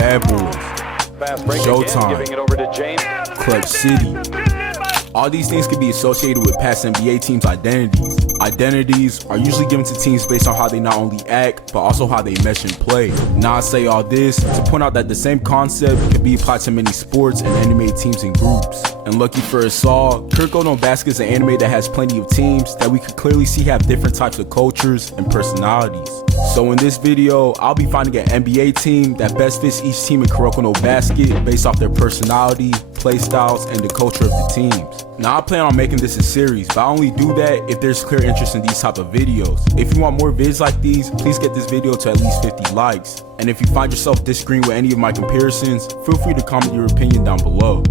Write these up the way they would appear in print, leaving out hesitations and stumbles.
Bad Boys, Showtime, Clutch City. All these things can be associated with past NBA teams' identities. Identities are usually given to teams based on how they not only act, but also how they mesh and play. Now I say all this to point out that the same concept can be applied to many sports and anime teams and groups. And lucky for us all, Kuroko no Basket is an anime that has plenty of teams that we could clearly see have different types of cultures and personalities. So in this video, I'll be finding an NBA team that best fits each team in Kuroko no Basket based off their personality, play styles, and the culture of the teams. Now I plan on making this a series, but I only do that if there's clear interest in these type of videos. If you want more vids like these, please get this video to at least 50 likes. And if you find yourself disagreeing with any of my comparisons, feel free to comment your opinion down below.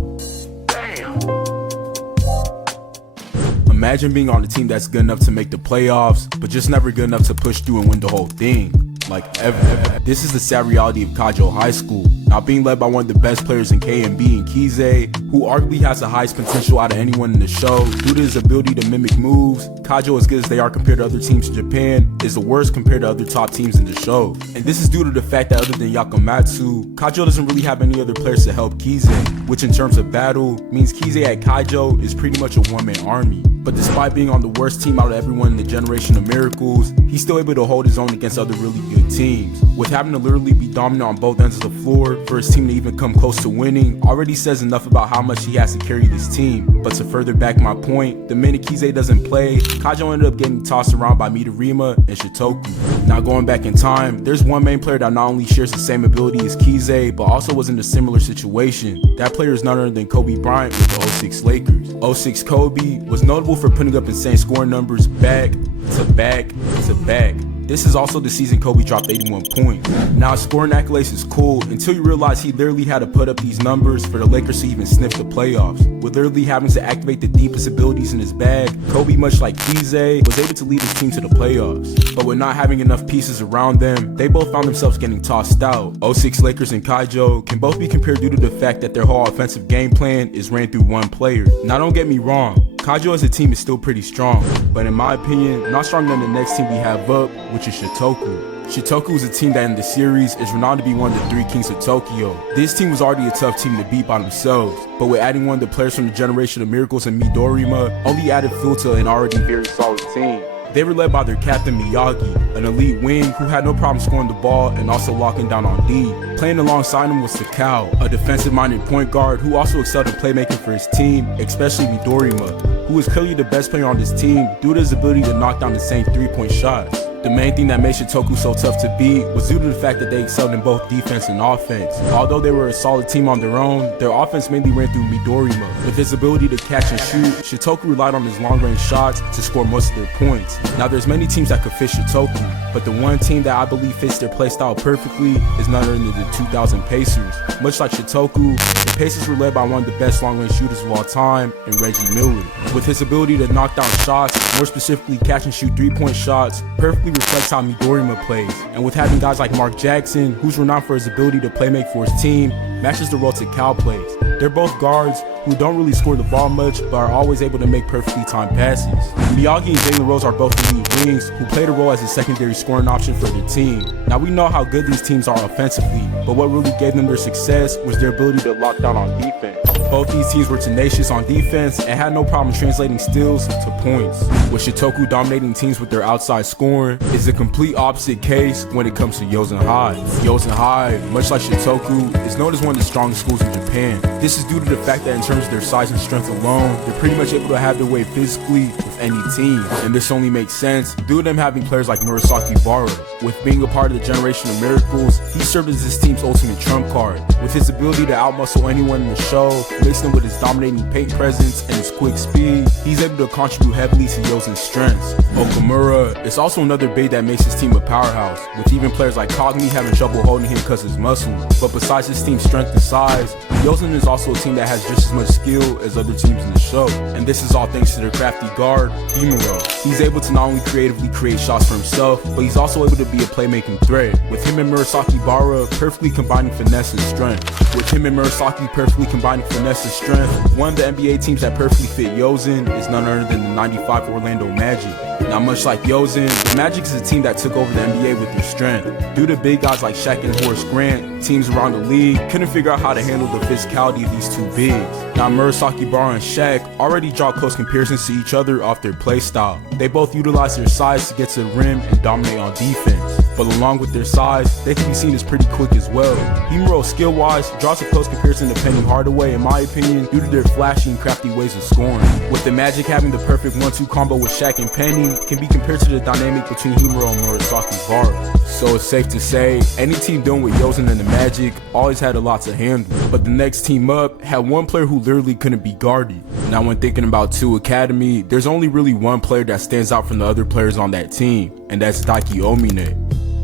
Imagine being on a team that's good enough to make the playoffs, but just never good enough to push through and win the whole thing. Like ever. This is the sad reality of Kaijo High School. Now being led by one of the best players in K&B and Kize, who arguably has the highest potential out of anyone in the show, due to his ability to mimic moves, Kaijo, as good as they are compared to other teams in Japan, is the worst compared to other top teams in the show. And this is due to the fact that other than Yakumatsu, Kaijo doesn't really have any other players to help Kize, which in terms of battle, means Kize at Kaijo is pretty much a one-man army. But despite being on the worst team out of everyone in the Generation of Miracles, he's still able to hold his own against other really good teams. With having to literally be dominant on both ends of the floor for his team to even come close to winning already says enough about how much he has to carry this team. But to further back my point, the minute Kize doesn't play, Kaijo ended up getting tossed around by Midorima and Shutoku. Now going back in time, there's one main player that not only shares the same ability as Kize, but also was in a similar situation. That player is none other than Kobe Bryant with the 06 Lakers. 06 Kobe was notable for putting up insane scoring numbers back to back to back. This is also the season Kobe dropped 81 points. Now scoring accolades is cool until you realize he literally had to put up these numbers for the Lakers to even sniff the playoffs. With literally having to activate the deepest abilities in his bag, Kobe, much like Kize, was able to lead his team to the playoffs. But with not having enough pieces around them, they both found themselves getting tossed out. 06 Lakers and Kaijo can both be compared due to the fact that their whole offensive game plan is ran through one player. Now don't get me wrong, Kaijo as a team is still pretty strong, but in my opinion, not stronger than the next team we have up, which is Shutoku. Shutoku is a team that in the series is renowned to be one of the 3 kings of Tokyo. This team was already a tough team to beat by themselves, but with adding one of the players from the Generation of Miracles and Midorima, only added fuel to an already very solid team. They were led by their captain Miyagi, an elite wing who had no problem scoring the ball and also locking down on D. Playing alongside him was Touou, a defensive-minded point guard who also excelled in playmaking for his team, especially Midorima, who was clearly the best player on this team due to his ability to knock down insane 3-point shots. The main thing that made Shutoku so tough to beat was due to the fact that they excelled in both defense and offense. Although they were a solid team on their own, their offense mainly ran through Midorima. With his ability to catch and shoot, Shutoku relied on his long-range shots to score most of their points. Now there's many teams that could fit Shutoku, but the one team that I believe fits their playstyle perfectly is none other than the 2000 Pacers. Much like Shutoku, the Pacers were led by one of the best long-range shooters of all time in Reggie Miller. With his ability to knock down shots, more specifically catch and shoot 3-point shots, perfectly reflects how Midorima plays. And with having guys like Mark Jackson, who's renowned for his ability to playmake for his team, matches the role to Cal plays. They're both guards who don't really score the ball much, but are always able to make perfectly timed passes. Miyagi and Jalen Rose are both elite wings who played a role as a secondary scoring option for their team. Now we know how good these teams are offensively, but what really gave them their success was their ability to lock down on defense. Both these teams were tenacious on defense and had no problem translating steals to points. With Shutoku dominating teams with their outside scoring is the complete opposite case when it comes to Yosen High. Yosen High, much like Shutoku, is known as one of the strongest schools in Japan. This is due to the fact that in terms of their size and strength alone, they're pretty much able to have their way physically with any team. And this only makes sense due to them having players like Murasaki Bara. With being a part of the Generation of Miracles, he served as this team's ultimate trump card. With his ability to outmuscle anyone in the show, mixing with his dominating paint presence and his quick speed, he's able to contribute heavily to Yosen's strengths. Okamura is also another big that makes his team a powerhouse, with even players like Kogmi having trouble holding him because of his muscle. But besides his team's strength and size, Yosen is also a team that has just as much skill as other teams in the show. And this is all thanks to their crafty guard, Himuro. He's able to not only creatively create shots for himself, but he's also able to be a playmaking threat, with him and Murasaki Bara perfectly combining finesse and strength. With him and Murasaki perfectly combining finesse finesse and strength, one of the NBA teams that perfectly fit Yosen is none other than the '95 Orlando Magic. Now much like Yosen, the Magic is a team that took over the NBA with their strength. Due to big guys like Shaq and Horace Grant, teams around the league couldn't figure out how to handle the physicality of these two bigs. Now Murasaki Barr and Shaq already draw close comparisons to each other off their play style. They both utilize their size to get to the rim and dominate on defense. But along with their size, they can be seen as pretty quick as well. Himuro skill-wise draws a close comparison to Penny Hardaway in my opinion due to their flashy and crafty ways of scoring. With the Magic having the perfect 1-2 combo with Shaq and Penny can be compared to the dynamic between Himuro and Murasaki Barr. So it's safe to say, any team dealing with Yosen and the Magic always had a lot to handle. But the next team up had one player who literally couldn't be guarded. Now when thinking about Touou Academy, there's only really one player that stands out from the other players on that team, and that's Daiki Omine.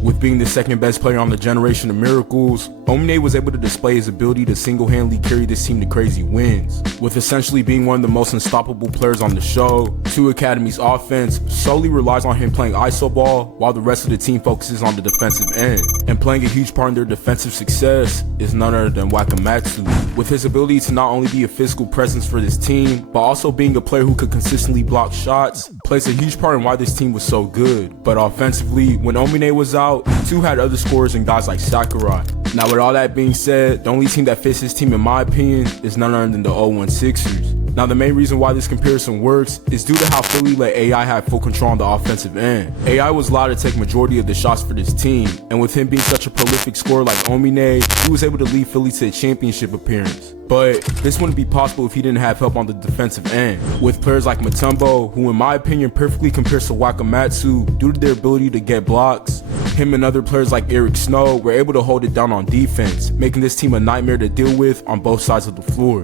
With being the second best player on the generation of miracles, Omine was able to display his ability to single-handedly carry this team to crazy wins. With essentially being one of the most unstoppable players on the show, Touou Academy's offense solely relies on him playing iso ball while the rest of the team focuses on the defensive end. And playing a huge part in their defensive success is none other than Wakamatsu. With his ability to not only be a physical presence for this team, but also being a player who could consistently block shots, plays a huge part in why this team was so good. But offensively, when Omine was out, Touou had other scorers and guys like Sakurai. Now with all that being said, the only team that fits this team in my opinion is none other than the 0-1 Sixers. Now the main reason why this comparison works is due to how Philly let AI have full control on the offensive end. AI was allowed to take majority of the shots for this team, and with him being such a prolific scorer like Omine, he was able to lead Philly to a championship appearance. But this wouldn't be possible if he didn't have help on the defensive end, with players like Mutombo, who in my opinion perfectly compares to Wakamatsu due to their ability to get blocks. Him and other players like Eric Snow were able to hold it down on defense, making this team a nightmare to deal with on both sides of the floor.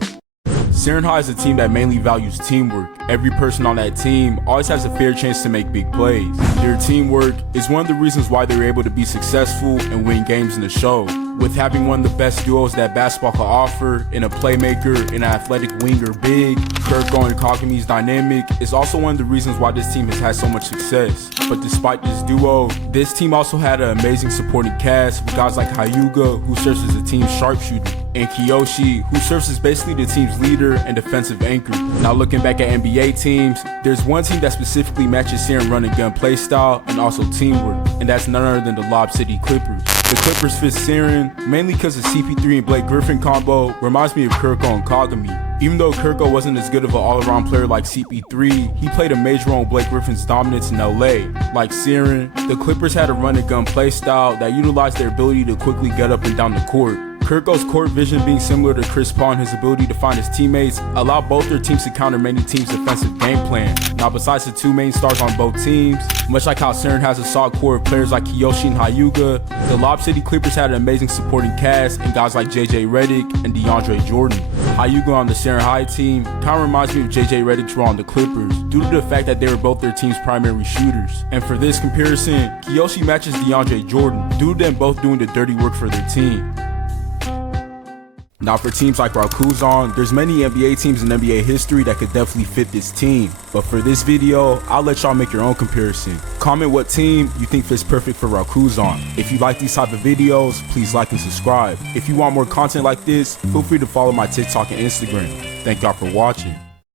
Seiren High is a team that mainly values teamwork. Every person on that team always has a fair chance to make big plays. Their teamwork is one of the reasons why they're able to be successful and win games in the show. With having one of the best duos that basketball can offer in a playmaker and an athletic winger big, Kuroko and Kagami's dynamic is also one of the reasons why this team has had so much success. But despite this duo, this team also had an amazing supporting cast with guys like Hyuga, who serves as the team's sharpshooter, and Kiyoshi, who serves as basically the team's leader and defensive anchor. Now looking back at NBA teams, there's one team that specifically matches Seiren run and gun playstyle and also teamwork, and that's none other than the Lob City Clippers. The Clippers fit Seiren mainly because the CP3 and Blake Griffin combo reminds me of Kuroko and Kagami. Even though Kuroko wasn't as good of an all-around player like CP3, he played a major role in Blake Griffin's dominance in LA. Like Seiren, the Clippers had a run and gun playstyle that utilized their ability to quickly get up and down the court. Kuroko's court vision being similar to Chris Paul and his ability to find his teammates allowed both their teams to counter many teams' defensive game plan. Now besides the two main stars on both teams, much like how Seiren has a solid core of players like Kiyoshi and Hyuga, the Lob City Clippers had an amazing supporting cast and guys like JJ Redick and DeAndre Jordan. Hyuga on the Seiren High team kind of reminds me of JJ Redick's role on the Clippers due to the fact that they were both their team's primary shooters. And for this comparison, Kiyoshi matches DeAndre Jordan due to them both doing the dirty work for their team. Now for teams like Rakuzan, there's many NBA teams in NBA history that could definitely fit this team. But for this video, I'll let y'all make your own comparison. Comment what team you think fits perfect for Rakuzan. If you like these type of videos, please like and subscribe. If you want more content like this, feel free to follow my TikTok and Instagram. Thank y'all for watching.